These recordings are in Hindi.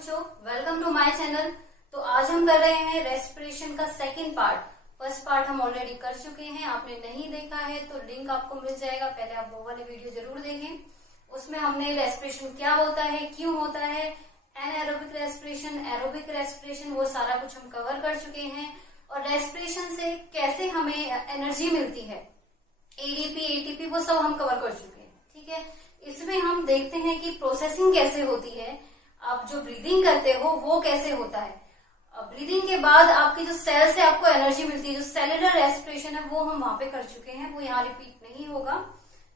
बच्चों, वेलकम टू माय चैनल। तो आज हम कर रहे हैं रेस्पिरेशन का सेकंड पार्ट। फर्स्ट पार्ट हम ऑलरेडी कर चुके हैं, आपने नहीं देखा है तो लिंक आपको मिल जाएगा, पहले आप वो वाली वीडियो जरूर देखें। उसमें हमने रेस्पिरेशन क्या होता है, क्यों होता है, एनाएरोबिक रेस्पिरेशन, एरोबिक रेस्पिरेशन, वो सारा कुछ हम कवर कर चुके हैं। और रेस्पिरेशन से कैसे हमें एनर्जी मिलती है, एडीपी एटीपी, वो सब हम कवर कर चुके हैं। ठीक है, इसमें हम देखते हैं कि प्रोसेसिंग कैसे होती है, आप जो ब्रीदिंग करते हो वो कैसे होता है। ब्रीदिंग के बाद आपकी जो सेल से आपको एनर्जी मिलती है, जो सेलुलर रेस्पिरेशन है, वो हम वहां पे कर चुके हैं, वो यहाँ रिपीट नहीं होगा।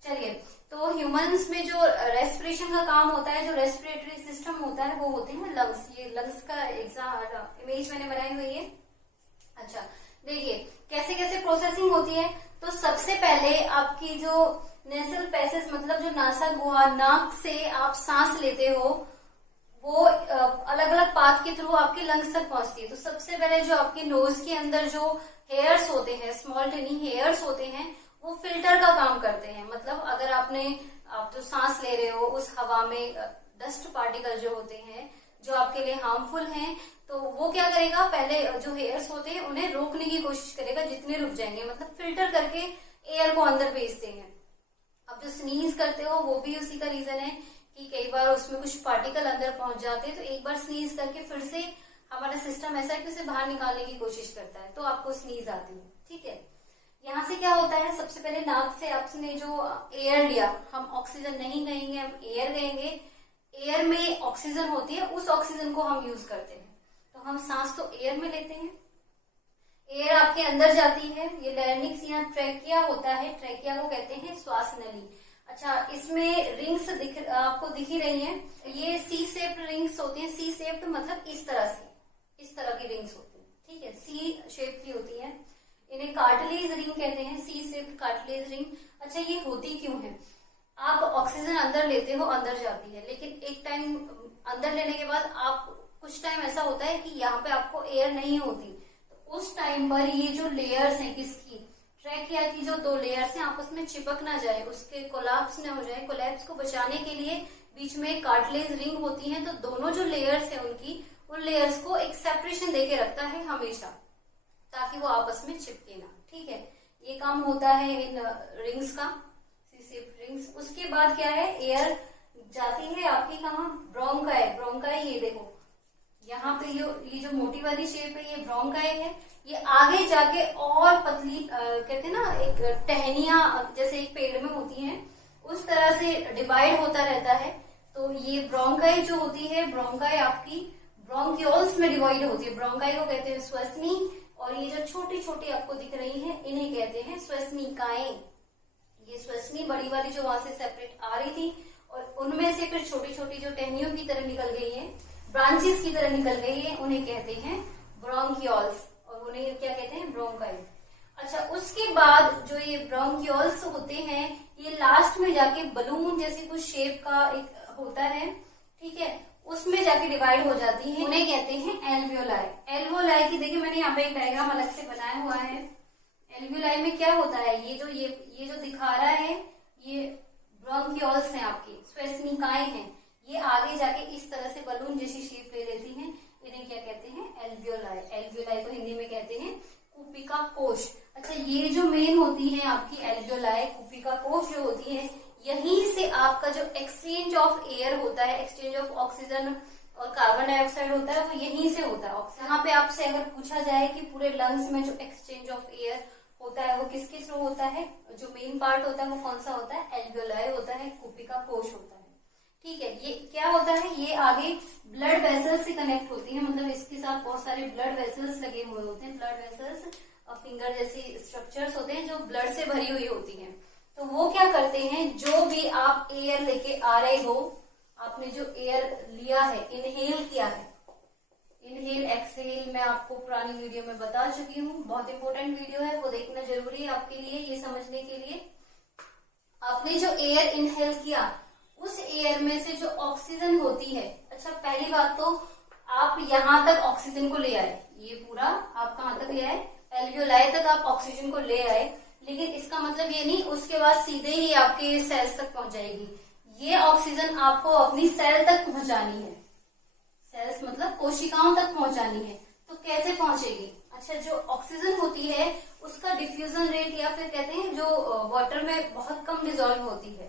चलिए, तो ह्यूमंस में जो रेस्पिरेशन का काम होता है, जो रेस्पिरेटरी सिस्टम होता है, वो होते हैं लंग्स। ये लंग्स का एग्जाम इमेज मैंने बनाई हुई है। अच्छा, देखिए कैसे कैसे प्रोसेसिंग होती है। तो सबसे पहले आपकी जो नेसल पैसेज, मतलब जो नासा गुहा, नाक से आप सांस लेते हो, वो अलग अलग पाथ के थ्रू आपके लंग्स तक पहुंचती है। तो सबसे पहले जो आपके नोज के अंदर जो हेयर्स होते हैं, स्मॉल टिनी हेयर्स होते हैं, वो फिल्टर का काम करते हैं। मतलब अगर आप जो सांस ले रहे हो उस हवा में डस्ट पार्टिकल जो होते हैं, जो आपके लिए हार्मफुल हैं, तो वो क्या करेगा, पहले जो हेयर्स होते हैं उन्हें रोकने की कोशिश करेगा, जितने रुक जाएंगे, मतलब फिल्टर करके एयर को अंदर भेजते हैं। अब जो स्नीज करते हो वो भी उसी का रीजन है कि कई बार उसमें कुछ पार्टिकल अंदर पहुंच जाते हैं, तो एक बार स्नीज करके फिर से हमारा सिस्टम ऐसा है कि उसे बाहर निकालने की कोशिश करता है, तो आपको स्नीज आती है। ठीक है, यहाँ से क्या होता है, सबसे पहले नाक से आपने जो एयर लिया, हम ऑक्सीजन नहीं कहेंगे, हम एयर कहेंगे। एयर में ऑक्सीजन होती है, उस ऑक्सीजन को हम यूज करते हैं। तो हम सांस तो एयर में लेते हैं, एयर आपके अंदर जाती है, ये लैरिंक्स या ट्रैकिया होता है, ट्रैकिया को कहते हैं श्वास नली। अच्छा, इसमें रिंग्स आपको दिख ही रही हैं, ये सी शेप्ड रिंग्स होती हैं। सी शेप्ड मतलब इस तरह से, इस तरह की रिंग्स होती हैं। ठीक है, सी शेप की होती है, इन्हें कार्टिलेज रिंग कहते हैं, सी शेप्ड कार्टिलेज रिंग। अच्छा, ये होती क्यों है, आप ऑक्सीजन अंदर लेते हो, अंदर जाती है, लेकिन एक टाइम अंदर लेने के बाद आप कुछ टाइम ऐसा होता है कि यहाँ पे आपको एयर नहीं होती, तो उस टाइम पर ये जो लेयर्स हैं, किसकी, ट्रैकिया की जो दो लेयर्स हैं, आपस में चिपक ना जाए, उसके कोलैप्स न हो जाए, कोलैप्स को बचाने के लिए बीच में कार्टिलेज रिंग होती है। तो दोनों जो लेयर्स हैं उनकी, उन लेयर्स को एक सेपरेशन देके रखता है हमेशा, ताकि वो आपस में चिपके ना। ठीक है, ये काम होता है इन रिंग्स का, रिंग्स। उसके बाद क्या है, एयर जाती है आपकी कहाँ, ब्रोंकाई। ब्रोंकाई ये देखो, यहाँ पे ये जो मोटी वाली शेप है, ये ब्रोंकाई है। ये आगे जाके और पतली कहते हैं ना, एक टहनिया जैसे एक पेड़ में होती हैं, उस तरह से डिवाइड होता रहता है। तो ये ब्रोंकाई जो होती है, ब्रोंकाई आपकी ब्रोंकियोल्स में डिवाइड होती है। ब्रोंकाई को कहते हैं श्वसनी, और ये जो छोटी छोटी आपको दिख रही है, इन्हें कहते हैं श्वसनिकाएं। ये श्वसनी बड़ी वाली जो वहां से सेपरेट आ रही थी, और उनमें से फिर छोटी छोटी जो टहनियों की तरह निकल गई है, ब्रांचेस की तरह निकल गई है, उन्हें कहते हैं ब्रोंकियोल्स, और उन्हें क्या कहते हैं, ब्रोंकाई। अच्छा, उसके बाद जो ये ब्रोंकियोल्स होते हैं, ये लास्ट में जाके बलून जैसी कुछ शेप का एक होता है, ठीक है, उसमें जाके डिवाइड हो जाती है, उन्हें कहते हैं एल्वियोलाई। एल्वियोलाई की देखिए, मैंने यहाँ पे एक डायग्राम अलग से बनाया हुआ है। एल्वियोलाई में क्या होता है, ये जो दिखा रहा है, ये ब्रोंकियोल्स हैं, आपकी श्वसनिकाएं हैं। ये आगे जाके इस तरह से बलून जैसी शेप ले लेती हैं, इन्हें क्या कहते हैं, एल्वियोलाई। एल्वियोलाई को हिंदी में कहते हैं कुपिका कोश। अच्छा, ये जो मेन होती है आपकी एल्वियोलाई, कुपिका कोश जो होती है, यहीं से आपका जो एक्सचेंज ऑफ एयर होता है, एक्सचेंज ऑफ ऑक्सीजन और कार्बन डाइऑक्साइड होता है, वो यहीं से होता है। यहाँ पे आपसे अगर पूछा जाए कि पूरे लंग्स में जो एक्सचेंज ऑफ एयर होता है वो किसके थ्रू होता है, जो मेन पार्ट होता है वो कौन सा होता है, एल्वियोलाई होता है, कुपिका कोश होता है। ठीक है, ये क्या होता है, ये आगे ब्लड वेसल्स से कनेक्ट होती है, मतलब इसके साथ बहुत सारे ब्लड वेसल्स लगे हुए होते हैं। ब्लड वेसल्स फिंगर जैसी स्ट्रक्चर्स होते हैं जो ब्लड से भरी हुई होती हैं। तो वो क्या करते हैं, जो भी आप एयर लेके आ रहे हो, आपने जो एयर लिया है, इनहेल किया है, इनहेल एक्सहेल मैं आपको पुरानी वीडियो में बता चुकी हूँ, बहुत इंपॉर्टेंट वीडियो है, वो देखना जरूरी है आपके लिए, ये समझने के लिए। आपने जो एयर इनहेल किया, उस एयर में से जो ऑक्सीजन होती है, अच्छा पहली बात तो आप यहाँ तक ऑक्सीजन को ले आए, ये पूरा आप कहाँ तक ले आए, एल्वियोलाई तक आप ऑक्सीजन को ले आए, लेकिन इसका मतलब ये नहीं उसके बाद सीधे ही आपके सेल्स तक पहुंच जाएगी। ये ऑक्सीजन आपको अपनी सेल तक पहुंचानी है। सेल्स कोशिकाओं तक पहुंचानी है तो कैसे पहुंचेगी? अच्छा, जो ऑक्सीजन होती है उसका डिफ्यूजन रेट, या फिर कहते हैं जो वाटर में बहुत कम डिजोल्व होती है,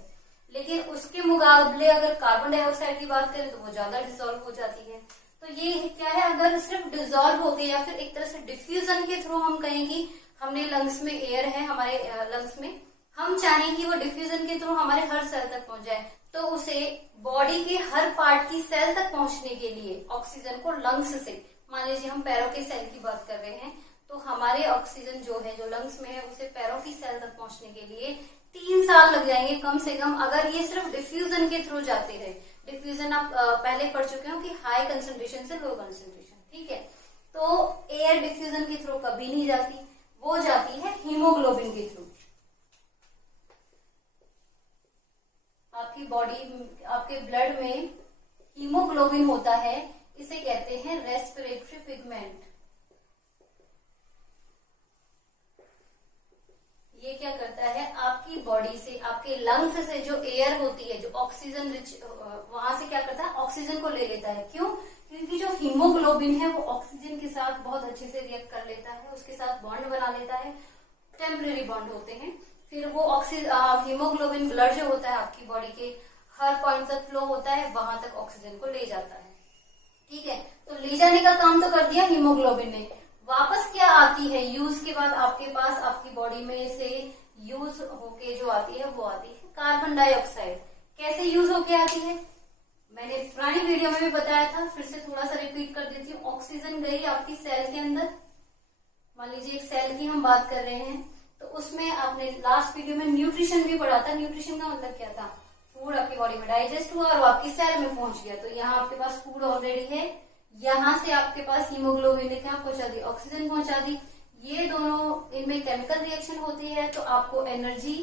लेकिन उसके मुकाबले अगर कार्बन डाइऑक्साइड की बात करें तो वो ज्यादा डिजोल्व हो जाती है। तो ये क्या है, अगर सिर्फ डिजोल्व होके या फिर एक तरह से डिफ्यूजन के थ्रू हम कहें कि हमने लंग्स में एयर है, हमारे लंग्स में हम चाहें कि वो डिफ्यूजन के थ्रू हमारे हर सेल तक पहुंच जाए, तो उसे बॉडी के हर पार्ट की सेल तक पहुंचने के लिए ऑक्सीजन को लंग्स से, मान लीजिए हम पैरों के सेल की बात कर रहे हैं, तो हमारे ऑक्सीजन जो है जो लंग्स में है उसे पैरों की सेल तक पहुंचने के लिए 3 साल लग जाएंगे कम से कम, अगर ये सिर्फ डिफ्यूजन के थ्रू जाते रहे। डिफ्यूजन आप पहले पढ़ चुके हो कि हाई कंसंट्रेशन से लो कंसंट्रेशन, ठीक है। तो एयर डिफ्यूजन के थ्रू कभी नहीं जाती, वो जाती है हीमोग्लोबिन के थ्रू। आपकी बॉडी, आपके ब्लड में हीमोग्लोबिन होता है, इसे कहते हैं रेस्पिरेटरी पिगमेंट। ये क्या करता है, आपकी बॉडी से, आपके लंग्स से जो एयर होती है, जो ऑक्सीजन रिच, वहां से क्या करता है, ऑक्सीजन को ले लेता है। क्यों? क्योंकि जो हीमोग्लोबिन है वो ऑक्सीजन के साथ बहुत अच्छे से रिएक्ट कर लेता है, उसके साथ बॉन्ड बना लेता है, टेम्परेरी बॉन्ड होते हैं। फिर वो हीमोग्लोबिन ब्लड जो होता है आपकी बॉडी के हर पॉइंट तक फ्लो होता है, वहां तक ऑक्सीजन को ले जाता है, ठीक है। तो ले जाने का काम तो कर दिया हीमोग्लोबिन ने। वापस क्या आती है यूज के बाद आपके पास, आपकी बॉडी में से यूज होके जो आती है वो आती है कार्बन डाइऑक्साइड। कैसे यूज होके आती है, मैंने पुरानी वीडियो में भी बताया था, फिर से थोड़ा सा रिपीट कर देती हूँ। ऑक्सीजन गई आपकी सेल के अंदर, मान लीजिए एक सेल की हम बात कर रहे हैं, तो उसमें आपने लास्ट वीडियो में न्यूट्रिशन भी पढ़ा था। न्यूट्रिशन का मतलब क्या था, फूड आपकी बॉडी में डाइजेस्ट हुआ और वो आपकी सेल में पहुंच गया, तो यहाँ आपके पास फूड ऑलरेडी है, यहाँ से आपके पास हीमोग्लोबिन ने क्या पहुंचा दी, ऑक्सीजन पहुंचा दी। ये दोनों, इनमें केमिकल रिएक्शन होती है, तो आपको energy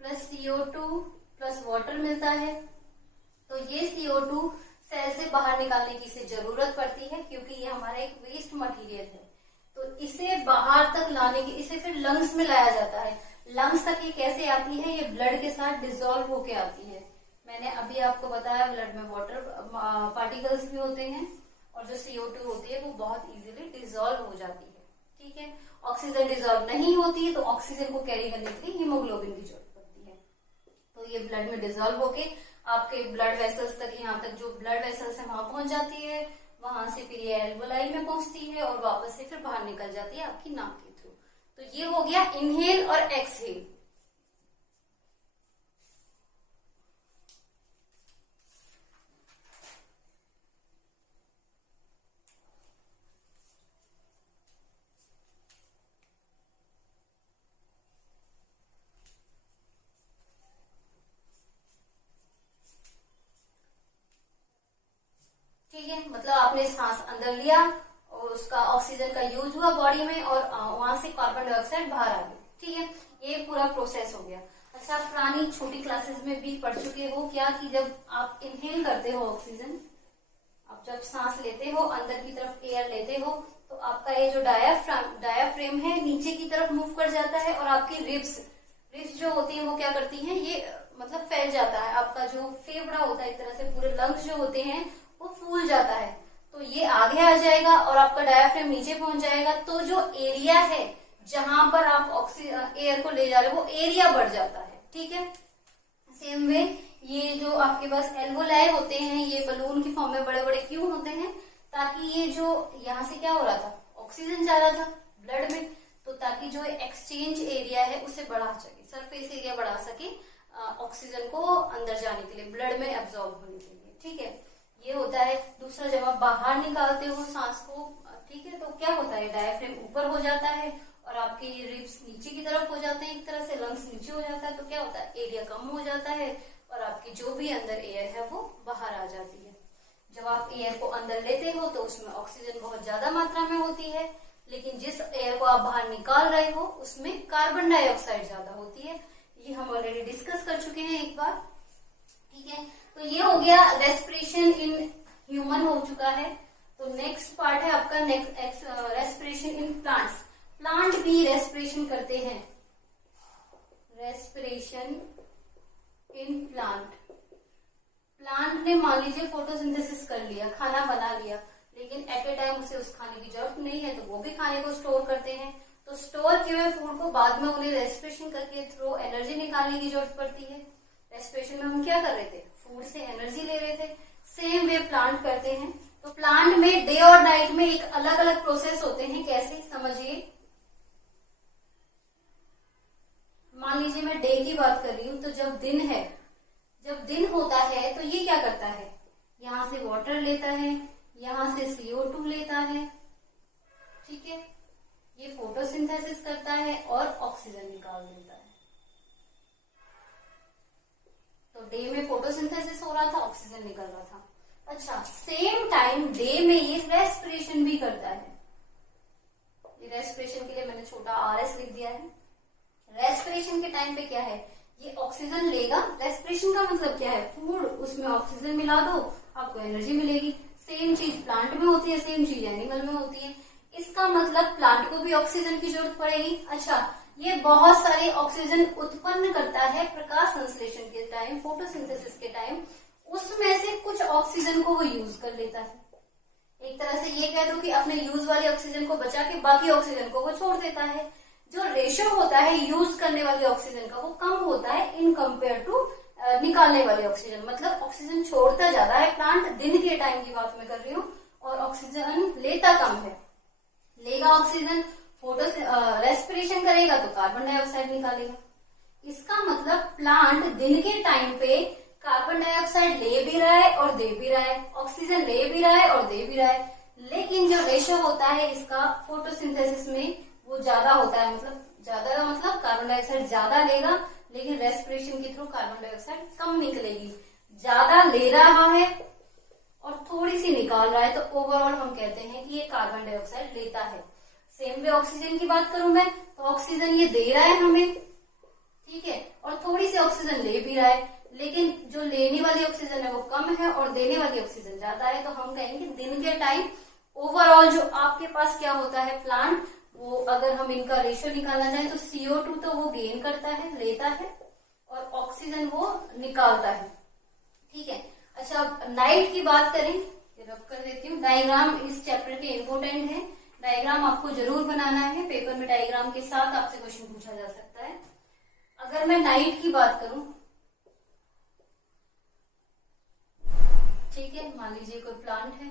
plus CO2 plus water मिलता है। तो ये CO2 सेल से बाहर निकालने की इसे जरूरत पड़ती है, क्योंकि ये हमारा एक वेस्ट मटेरियल है। तो इसे बाहर तक लाने की, इसे फिर लंग्स में लाया जाता है। लंग्स तक ये कैसे आती है, ये ब्लड के साथ डिसॉल्व होके आती है। मैंने अभी आपको बताया ब्लड में वाटर पार्टिकल्स भी होते हैं, और जो CO2 होती है वो बहुत इजीली डिसॉल्व हो जाती है, ठीक है। ऑक्सीजन डिसॉल्व नहीं होती है, तो ऑक्सीजन को कैरी करने के लिए हीमोग्लोबिन की जरूरत पड़ती है। तो ये ब्लड में डिसॉल्व होके आपके ब्लड वेसल्स तक, यहाँ तक जो ब्लड वेसल्स है वहां पहुंच जाती है, वहां से फिर ये एल्वोलाई में पहुंचती है और वापस से फिर बाहर निकल जाती है आपकी नाक के थ्रू। तो ये हो गया इनहेल और एक्सहेल। ठीक है, मतलब आपने सांस अंदर लिया और उसका ऑक्सीजन का यूज हुआ बॉडी में, और वहां से कार्बन डाइऑक्साइड बाहर आ गया, ठीक है। ये पूरा प्रोसेस हो गया। अच्छा, पुरानी छोटी क्लासेस में भी पढ़ चुके हो क्या कि जब आप इनहेल करते हो ऑक्सीजन, आप जब सांस लेते हो, अंदर की तरफ एयर लेते हो, तो आपका ये जो डायाफ्रेम है नीचे की तरफ मूव कर जाता है, और आपकी रिब्स जो होती है वो क्या करती हैं, ये मतलब फैल जाता है। आपका जो फेफड़ा होता है, एक तरह से पूरे लंग्स जो होते हैं वो फूल जाता है, तो ये आगे आ जाएगा और आपका डायाफ्रेम नीचे पहुंच जाएगा। तो जो एरिया है जहां पर आप ऑक्सीजन एयर को ले जा रहे हो, वो एरिया बढ़ जाता है, ठीक है। सेम वे ये जो आपके पास एल्वोलाई होते हैं, ये बलून की फॉर्म में बड़े बड़े क्यों होते हैं, ताकि ये जो यहाँ से क्या हो रहा था, ऑक्सीजन जा रहा था ब्लड में, तो ताकि जो एक्सचेंज एरिया है उसे बढ़ा सके, सरफेस एरिया बढ़ा सके ऑक्सीजन को अंदर जाने के लिए, ब्लड में एब्जॉर्ब होने के लिए, ठीक है। ये होता है। दूसरा, जब आप बाहर निकालते हो सांस को, ठीक है, तो क्या होता है, डायाफ्रेम ऊपर हो जाता है और आपके रिब्स नीचे की तरफ हो जाते हैं, एक तरह से लंग्स नीचे हो जाता है, तो क्या होता है, एरिया कम हो जाता है और आपकी जो भी अंदर एयर है वो बाहर आ जाती है। जब आप एयर को अंदर लेते हो तो उसमें ऑक्सीजन बहुत ज्यादा मात्रा में होती है, लेकिन जिस एयर को आप बाहर निकाल रहे हो उसमें कार्बन डाइऑक्साइड ज्यादा होती है। ये हम ऑलरेडी डिस्कस कर चुके हैं एक बार, ठीक है। तो ये हो गया रेस्पिरेशन इन ह्यूमन हो चुका है। तो नेक्स्ट पार्ट है आपका रेस्पिरेशन इन प्लांट्स। प्लांट भी रेस्पिरेशन करते हैं। रेस्पिरेशन इन प्लांट, प्लांट ने मान लीजिए फोटोसिंथेसिस कर लिया, लिया, खाना बना लिया, लेकिन एट ए टाइम उसे उस खाने की जरूरत नहीं है, तो वो भी खाने को स्टोर करते हैं। तो स्टोर किए हुए फूड को बाद में उन्हें रेस्पिरेशन करके थ्रू एनर्जी निकालने की जरूरत पड़ती है। रेस्पिरेशन में हम क्या कर रहे थे, फूड से एनर्जी ले रहे थे। सेम वे प्लांट करते हैं। तो प्लांट में डे और नाइट में एक अलग अलग प्रोसेस होते हैं। कैसे, समझिए। मान लीजिए मैं डे की बात कर रही हूं, तो जब दिन है, जब दिन होता है तो ये क्या करता है, यहां से वाटर लेता है, यहां से CO2 लेता है, ठीक है। ये फोटोसिंथेसिस करता है और ऑक्सीजन निकाल देता है। तो डे में फोटोसिंथेसिस हो रहा था, ऑक्सीजन निकल रहा था। अच्छा, सेम टाइम डे में ये रेस्पिरेशन भी करता है। ये रेस्पिरेशन के लिए मैंने छोटा RS लिख दिया है। रेस्पिरेशन के टाइम पे क्या है, ये ऑक्सीजन लेगा। रेस्पिरेशन का मतलब क्या है, फूड, उसमें ऑक्सीजन मिला दो, आपको एनर्जी मिलेगी। सेम चीज प्लांट में होती है, सेम चीज एनिमल में होती है। इसका मतलब प्लांट को भी ऑक्सीजन की जरूरत पड़ेगी। अच्छा, ये बहुत सारे ऑक्सीजन उत्पन्न करता है प्रकाश संश्लेषण के टाइम, फोटोसिंथेसिस के टाइम। उसमें से कुछ ऑक्सीजन को वो यूज कर लेता है। एक तरह से ये कह दो कि अपने यूज वाली ऑक्सीजन को बचा के बाकी ऑक्सीजन को वो छोड़ देता है। जो रेशो होता है यूज करने वाली ऑक्सीजन का, वो कम होता है इन कंपेयर टू निकालने वाली ऑक्सीजन। मतलब ऑक्सीजन छोड़ता ज्यादा है प्लांट, दिन के टाइम की बात मैं कर रही हूँ, और ऑक्सीजन लेता कम है। लेगा ऑक्सीजन, फोटो रेस्पिरेशन करेगा तो कार्बन डाइऑक्साइड निकालेगा। इसका मतलब प्लांट दिन के टाइम पे कार्बन डाइऑक्साइड ले भी रहा है और दे भी रहा है, ऑक्सीजन ले भी रहा है और दे भी रहा है। लेकिन जो रेशो होता है इसका फोटोसिंथेसिस में, वो ज्यादा होता है। मतलब ज्यादा का मतलब कार्बन डाइऑक्साइड ज्यादा लेगा, लेकिन रेस्पिरेशन के थ्रू कार्बन डाइऑक्साइड कम निकलेगी। ज्यादा ले रहा है और थोड़ी सी निकाल रहा है, तो ओवरऑल हम कहते हैं कि ये कार्बन डाइऑक्साइड लेता है। सेम वे ऑक्सीजन की बात करूं मैं, तो ऑक्सीजन ये दे रहा है हमें, ठीक है, और थोड़ी सी ऑक्सीजन ले भी रहा है। लेकिन जो लेने वाली ऑक्सीजन है वो कम है और देने वाली ऑक्सीजन ज्यादा है। तो हम कहेंगे दिन के टाइम ओवरऑल जो आपके पास क्या होता है प्लांट, वो अगर हम इनका रेशियो निकालना चाहें तो CO2 तो वो गेन करता है, लेता है, और ऑक्सीजन वो निकालता है, ठीक है। अच्छा, नाइट की बात करें, रब कर देती हूँ। डायग्राम इस चैप्टर के इम्पोर्टेंट है। डायग्राम आपको जरूर बनाना है, पेपर में डायग्राम के साथ आपसे क्वेश्चन पूछा जा सकता है। अगर मैं नाइट की बात करूं, ठीक है, मान लीजिए कोई प्लांट है,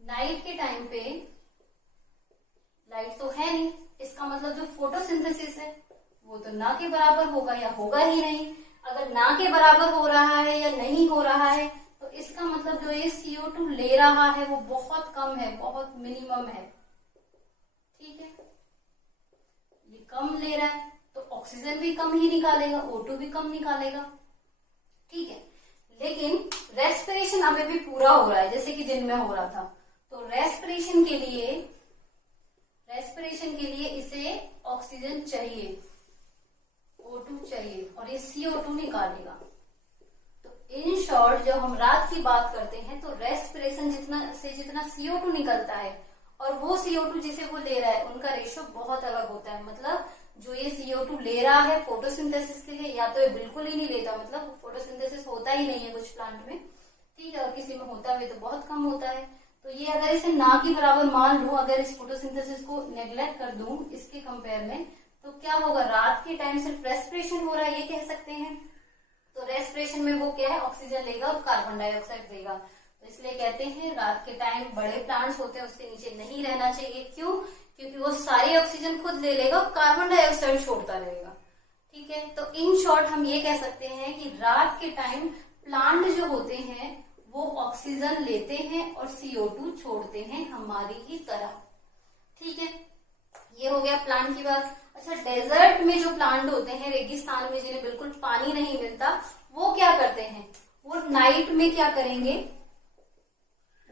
नाइट के टाइम पे लाइट तो है नहीं, इसका मतलब जो फोटोसिंथेसिस है वो तो ना के बराबर होगा या होगा ही नहीं। अगर ना के बराबर हो रहा है या नहीं हो रहा है, तो इसका मतलब जो ये CO2 ले रहा है वो बहुत कम है, बहुत मिनिमम है, ठीक है। ये कम ले रहा है तो ऑक्सीजन भी कम ही निकालेगा, O2 भी कम निकालेगा, ठीक है। लेकिन रेस्पिरेशन अभी भी पूरा हो रहा है, जैसे कि दिन में हो रहा था। तो रेस्पिरेशन के लिए इसे ऑक्सीजन चाहिए, O2 चाहिए, और ये CO2 निकालेगा। तो इन शॉर्ट जब हम रात की बात करते हैं तो रेस्पिरेशन जितना CO2 निकलता है और वो CO2 जिसे वो ले रहा है, उनका रेशियो बहुत अलग होता है। मतलब जो ये CO2 ले रहा है फोटोसिंथेसिस के लिए, या तो ये बिल्कुल ही नहीं लेता, मतलब फोटोसिंथेसिस होता ही नहीं है कुछ प्लांट में, ठीक है, और किसी में होता है तो बहुत कम होता है। तो ये अगर इसे ना के बराबर मान लूं, अगर इस फोटोसिंथेसिस को नेग्लेक्ट कर दूं इसके कंपेयर में, तो क्या होगा, रात के टाइम सिर्फ रेस्पिरेशन हो रहा है ये कह सकते हैं। तो रेस्पिरेशन में वो क्या है, ऑक्सीजन लेगा और कार्बन डाइऑक्साइड देगा। तो इसलिए कहते हैं रात के टाइम बड़े प्लांट्स होते हैं उसके नीचे नहीं रहना चाहिए। क्यों? क्योंकि वो सारी ऑक्सीजन खुद ले लेगा और कार्बन डाइऑक्साइड छोड़ता रहेगा, ठीक है। तो इन शॉर्ट हम ये कह सकते हैं कि रात के टाइम प्लांट जो होते हैं वो ऑक्सीजन लेते हैं और CO2 छोड़ते हैं हमारी ही तरह, ठीक है। ये हो गया प्लांट की बात। अच्छा, डेजर्ट में जो प्लांट होते हैं, रेगिस्तान में जिन्हें बिल्कुल पानी नहीं मिलता, वो क्या करते हैं, वो नाइट में क्या करेंगे,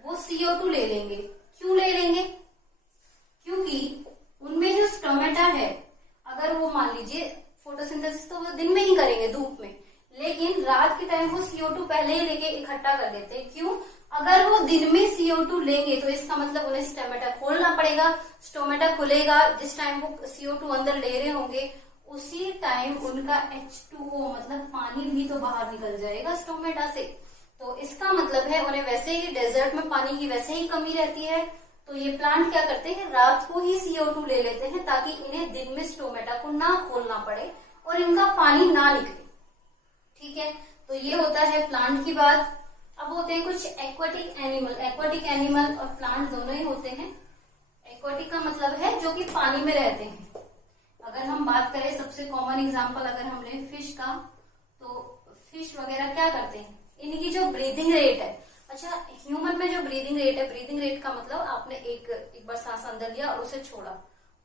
वो CO2 ले लेंगे। क्यों ले लेंगे? क्योंकि उनमें जो स्टोमेटा है, अगर वो मान लीजिए फोटोसिंथेसिस तो वो दिन में ही करेंगे धूप में, लेकिन रात के टाइम वो CO2 पहले ही लेके इकट्ठा कर देते हैं। क्यों? अगर वो दिन में CO2 लेंगे तो इसका मतलब उन्हें स्टोमेटा खोलना पड़ेगा। स्टोमेटा खुलेगा जिस टाइम वो CO2 अंदर ले रहे होंगे, उसी टाइम उनका H2O मतलब पानी भी तो बाहर निकल जाएगा स्टोमेटा से। तो इसका मतलब है उन्हें वैसे ही डेजर्ट में पानी की वैसे ही कमी रहती है, तो ये प्लांट क्या करते हैं, रात को ही CO2 ले लेते हैं ताकि इन्हें दिन में स्टोमेटा को ना खोलना पड़े और इनका पानी ना निकले। ठीक है, तो ये होता है प्लांट की बात। अब होते हैं कुछ एक्वाटिक एनिमल। एक्वाटिक एनिमल और प्लांट दोनों ही होते हैं। एक्वाटिक का मतलब है जो कि पानी में रहते हैं। अगर हम बात करें सबसे कॉमन एग्जांपल अगर हम लें फिश का, तो फिश वगैरह क्या करते हैं, इनकी जो ब्रीदिंग रेट है, अच्छा ह्यूमन में जो ब्रीदिंग रेट है, ब्रीदिंग रेट का मतलब आपने एक बार सांस अंदर लिया और उसे छोड़ा,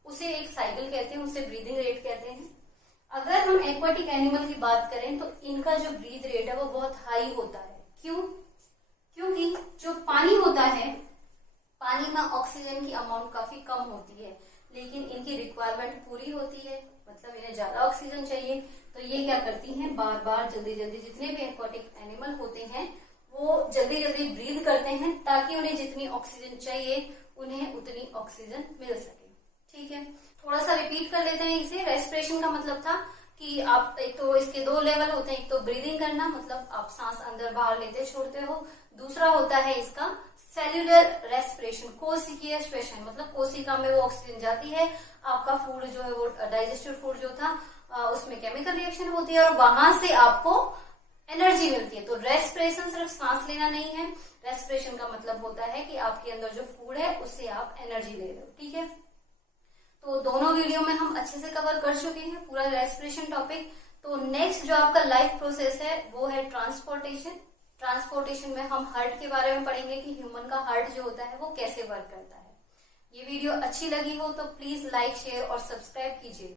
उसे एक साइकिल कहते हैं, उसे ब्रीदिंग रेट कहते हैं। अगर हम एक्वाटिक एनिमल की बात करें तो इनका जो ब्रीथ रेट है वो बहुत हाई होता है। क्यों? क्योंकि जो पानी होता है, पानी में ऑक्सीजन की अमाउंट काफी कम होती है, लेकिन इनकी रिक्वायरमेंट पूरी होती है, मतलब इन्हें ज्यादा ऑक्सीजन चाहिए। तो ये क्या करती हैं, बार बार जल्दी जल्दी, जितने भी एक्वाटिक एनिमल होते हैं वो जल्दी जल्दी ब्रीथ करते हैं ताकि उन्हें जितनी ऑक्सीजन चाहिए उन्हें उतनी ऑक्सीजन मिल सके। ठीक है, थोड़ा सा रिपीट कर लेते हैं इसे। रेस्पिरेशन का मतलब था कि आप, एक तो इसके दो लेवल होते हैं, एक तो ब्रीदिंग करना, मतलब आप सांस अंदर बाहर लेते छोड़ते हो। दूसरा होता है इसका सेल्यूलर रेस्पिरेशन, कोशिकीय श्वसन, मतलब कोशिका में वो ऑक्सीजन जाती है, आपका फूड जो है वो डाइजेस्टेड फूड जो था उसमें केमिकल रिएक्शन होती है और वहां से आपको एनर्जी मिलती है। तो रेस्पिरेशन सिर्फ सांस लेना नहीं है, रेस्पिरेशन का मतलब होता है कि आपके अंदर जो फूड है उससे आप एनर्जी ले रहे हो। ठीक है, तो दोनों वीडियो में हम अच्छे से कवर कर चुके हैं पूरा रेस्पिरेशन टॉपिक। तो नेक्स्ट जो आपका लाइफ प्रोसेस है वो है ट्रांसपोर्टेशन। ट्रांसपोर्टेशन में हम हार्ट के बारे में पढ़ेंगे कि ह्यूमन का हार्ट जो होता है वो कैसे वर्क करता है। ये वीडियो अच्छी लगी हो तो प्लीज लाइक, शेयर और सब्सक्राइब कीजिए।